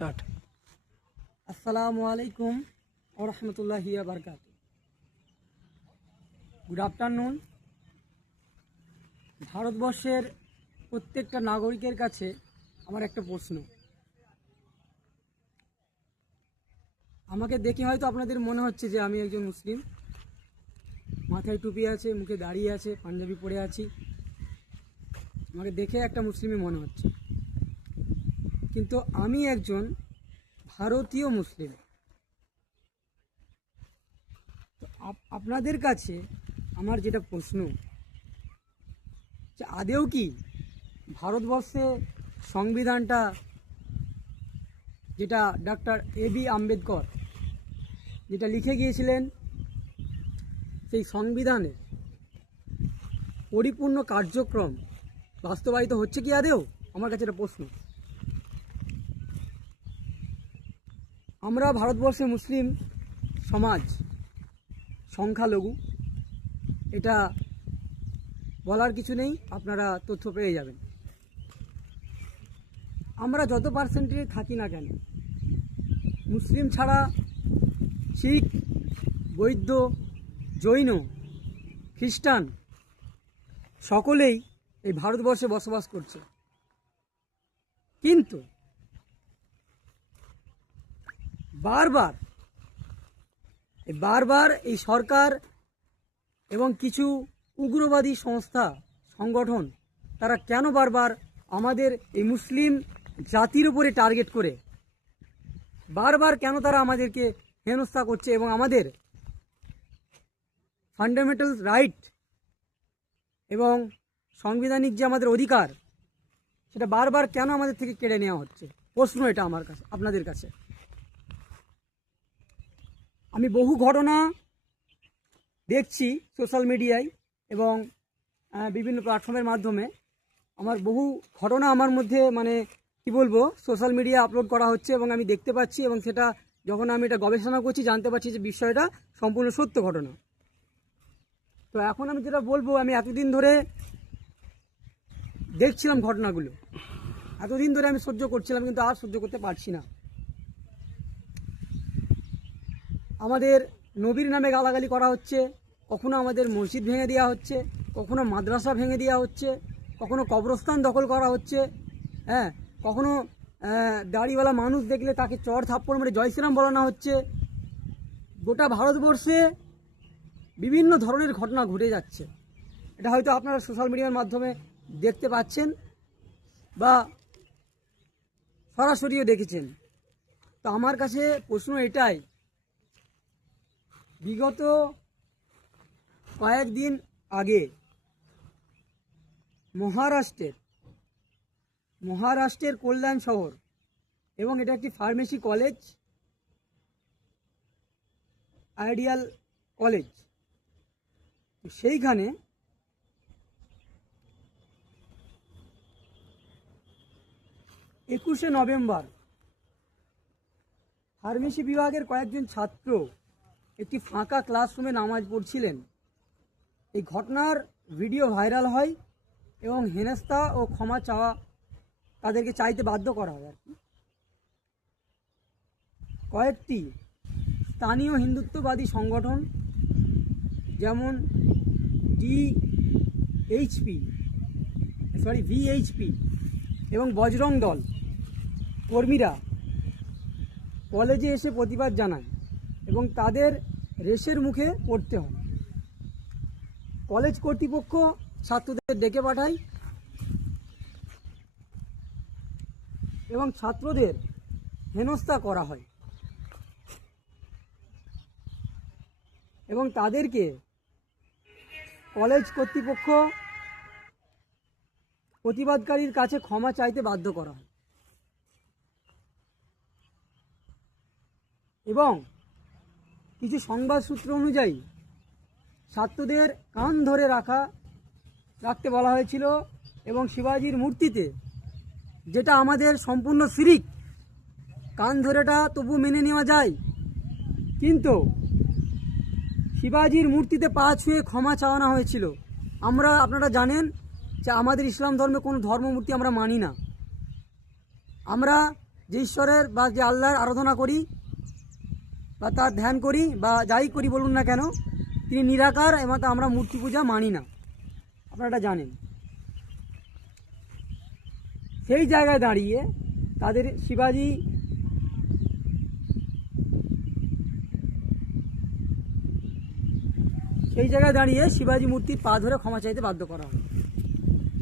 Start. আসসালামু আলাইকুম ওয়া রাহমাতুল্লাহি ওয়া বারাকাতুহু। Good afternoon. ভারতবর্ষের প্রত্যেকটা নাগরিকের কাছে আমার একটা প্রশ্ন। আমাকে দেখে হয়তো আপনাদের মনে হচ্ছে যে আমি একজন মুসলিম, মাথায় টুপি আছে, মুখে দাড়ি আছে, পাঞ্জাবি পরে আছি, আমাকে দেখে একটা মুসলিমই মনে হচ্ছে, কিন্তু আমি একজন ভারতীয় মুসলিম। তো আপনাদের কাছে আমার যেটা প্রশ্ন, যে আদেও কি ভারতবর্ষে সংবিধানটা, যেটা ডক্টর A.B. আম্বেদকর যেটা লিখে গিয়েছিলেন, সেই সংবিধানের পরিপূর্ণ কার্যক্রম বাস্তবায়িত হচ্ছে কি আদেও? আমার কাছে একটা প্রশ্ন। আমরা ভারতবর্ষে মুসলিম সমাজ সংখ্যালঘু, এটা বলার কিছু নেই, আপনারা তথ্য পেয়ে যাবেন। আমরা যত পার্সেন্টেজ থাকি না কেন, মুসলিম ছাড়া শিখ, বৌদ্ধ, জৈন, খ্রিস্টান সকলেই এই ভারতবর্ষে বসবাস করছে। কিন্তু বারবার এই সরকার এবং কিছু উগ্রবাদী সংস্থা, সংগঠন, তারা কেন বারবার আমাদের এই মুসলিম জাতির উপরে টার্গেট করে বারবার কেন তারা আমাদেরকে হেনস্থা করছে এবং আমাদের ফান্ডামেন্টাল রাইট এবং সাংবিধানিক যে আমাদের অধিকার, সেটা বারবার কেন আমাদের থেকে কেড়ে নেওয়া হচ্ছে? প্রশ্ন এটা আমার কাছে, আপনাদের কাছে। আমি বহু ঘটনা দেখছি সোশ্যাল মিডিয়ায় এবং বিভিন্ন প্ল্যাটফর্মের মাধ্যমে। আমার বহু ঘটনা আমার মধ্যে, মানে কি বলবো, সোশ্যাল মিডিয়া আপলোড করা হচ্ছে এবং আমি দেখতে পাচ্ছি, এবং সেটা যখন আমি এটা গবেষণা করছি জানতে পারছি যে বিষয়টা সম্পূর্ণ সত্য ঘটনা। তো এখন আমি যেটা বলবো, আমি এতদিন ধরে দেখছিলাম ঘটনাগুলো, এতদিন ধরে আমি সহ্য করছিলাম, কিন্তু আর সহ্য করতে পারছি না। আমাদের নবীর নামে গালাগালি করা হচ্ছে, কখনো আমাদের মসজিদ ভেঙে দেওয়া হচ্ছে, কখনো মাদ্রাসা ভেঙে দেওয়া হচ্ছে, কখনো কবরস্থান দখল করা হচ্ছে, হ্যাঁ, কখনো দাড়িওয়ালা মানুষ দেখলে তাকে চড় থাপ্পড় মেরে জয় শ্রীরাম বলানো হচ্ছে। গোটা ভারতবর্ষে বিভিন্ন ধরনের ঘটনা ঘটে যাচ্ছে। এটা হয়তো আপনারা সোশ্যাল মিডিয়ার মাধ্যমে দেখতে পাচ্ছেন বা সরাসরিও দেখেছেন। তো আমার কাছে প্রশ্ন এটাই, বিগত কয়েকদিন আগে মহারাষ্ট্রের কল্যাণ শহর, এবং এটা একটি ফার্মেসি কলেজ, আইডিয়াল কলেজ, সেইখানে একুশে নভেম্বর ফার্মেসি বিভাগের কয়েকজন ছাত্র একটি ফাঁকা ক্লাসরুমে নামাজ পড়ছিলেন। এই ঘটনার ভিডিও ভাইরাল হয় এবং হেনস্থা ও ক্ষমা চাওয়া, তাদেরকে চাইতে বাধ্য করা হয় আর কি। কয়েকটি স্থানীয় হিন্দুত্ববাদী সংগঠন যেমন VHP এবং বজরং দল কর্মীরা কলেজে এসে প্রতিবাদ জানায় এবং তাদের রেশের মুখে পড়তে হয়। কলেজ কর্তৃপক্ষ ছাত্রদের ডেকে পাঠায় এবং ছাত্রদের হেনস্থা করা হয় এবং তাদেরকে কলেজ কর্তৃপক্ষ প্রতিবাদকারীর কাছে ক্ষমা চাইতে বাধ্য করা হয় এবং কিছু সংবাদ সূত্র অনুযায়ী ছাত্রদের কান ধরে রাখতে বলা হয়েছিল এবং শিবাজির মূর্তিতে, যেটা আমাদের সম্পূর্ণ শিরিক, কান ধরেটা তবু মেনে নেওয়া যায়, কিন্তু শিবাজির মূর্তিতে পা ছুঁয়ে ক্ষমা চাওয়ানো হয়েছিল। আপনারা জানেন যে আমাদের ইসলাম ধর্মে কোনো ধর্মমূর্তি আমরা মানি না। আমরা যে ঈশ্বরের বা যে আল্লাহর আরাধনা করি বা তার ধ্যান করি বা যাই করি বলুন না কেন, তিনি নিরাকার এবং আমরা মূর্তি পূজা মানি না, আপনারা এটা জানেন। সেই জায়গায় দাঁড়িয়ে তাদের শিবাজি মূর্তির পা ধরে ক্ষমা চাইতে বাধ্য করা হয়।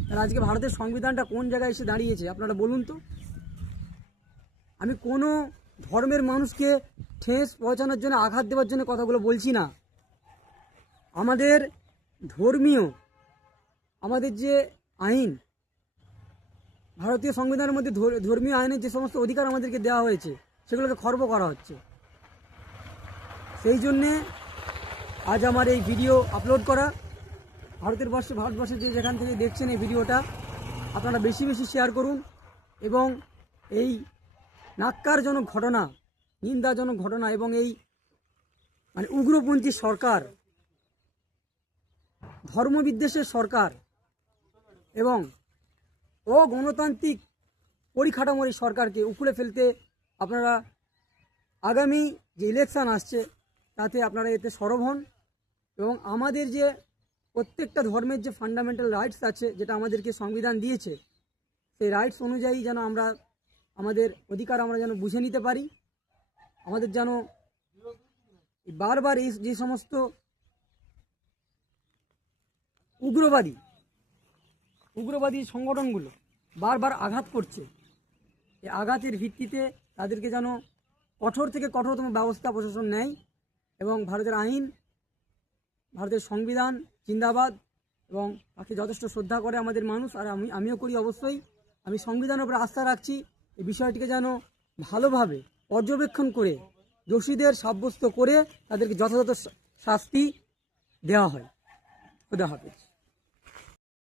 তাহলে আজকে ভারতের সংবিধানটা কোন জায়গায় এসে দাঁড়িয়েছে আপনারা বলুন তো। আমি কোনো ধর্মের মানুষকে ঠেস পৌঁছানোর জন্য, আঘাত দেওয়ার জন্য কথাগুলো বলছি না। আমাদের ধর্মীয়, আমাদের যে আইন, ভারতীয় সংবিধানের মধ্যে ধর্মীয় আইনের যে সমস্ত অধিকার আমাদেরকে দেওয়া হয়েছে সেগুলোকে খর্ব করা হচ্ছে। সেই জন্যে আজ আমার এই ভিডিও আপলোড করা। ভারতবর্ষে যেখান থেকে দেখছেন এই ভিডিওটা, আপনারা বেশি বেশি শেয়ার করুন এবং এই ন্যাক্কারজনক ঘটনা, নিন্দাজনক ঘটনা এবং এই উগ্রপন্থী সরকার, ধর্মবিদ্বেষের সরকার এবং অগণতান্ত্রিক পরিকাঠামোর এই সরকারকে উপড়ে ফেলতে আপনারা আগামী যে ইলেকশন আসছে তাতে আপনারা এতে সরব হন এবং আমাদের যে প্রত্যেকটা ধর্মের যে ফান্ডামেন্টাল রাইটস আছে, যেটা আমাদেরকে সংবিধান দিয়েছে, সেই রাইটস অনুযায়ী যেন আমরা আমাদের অধিকার আমরা যেন বুঝে নিতে পারি। আমাদের যেন বারবার এই যে সমস্ত উগ্রবাদী সংগঠনগুলো বারবার আঘাত করছে, এই আঘাতের ভিত্তিতে তাদেরকে যেন কঠোর থেকে কঠোরতম ব্যবস্থা প্রশাসন নেয় এবং ভারতের আইন, ভারতের সংবিধান জিন্দাবাদ এবং তাকে যথেষ্ট শ্রদ্ধা করে আমাদের মানুষ, আর আমিও করি অবশ্যই। আমি সংবিধানের উপরে আস্থা রাখছি। এই বিষয়টিকে যেন ভালোভাবে পর্যবেক্ষণ করে দোষীদের সাব্যস্ত করে তাদেরকে যথাযথ শাস্তি দেওয়া হয়। খুদা হাফেজ।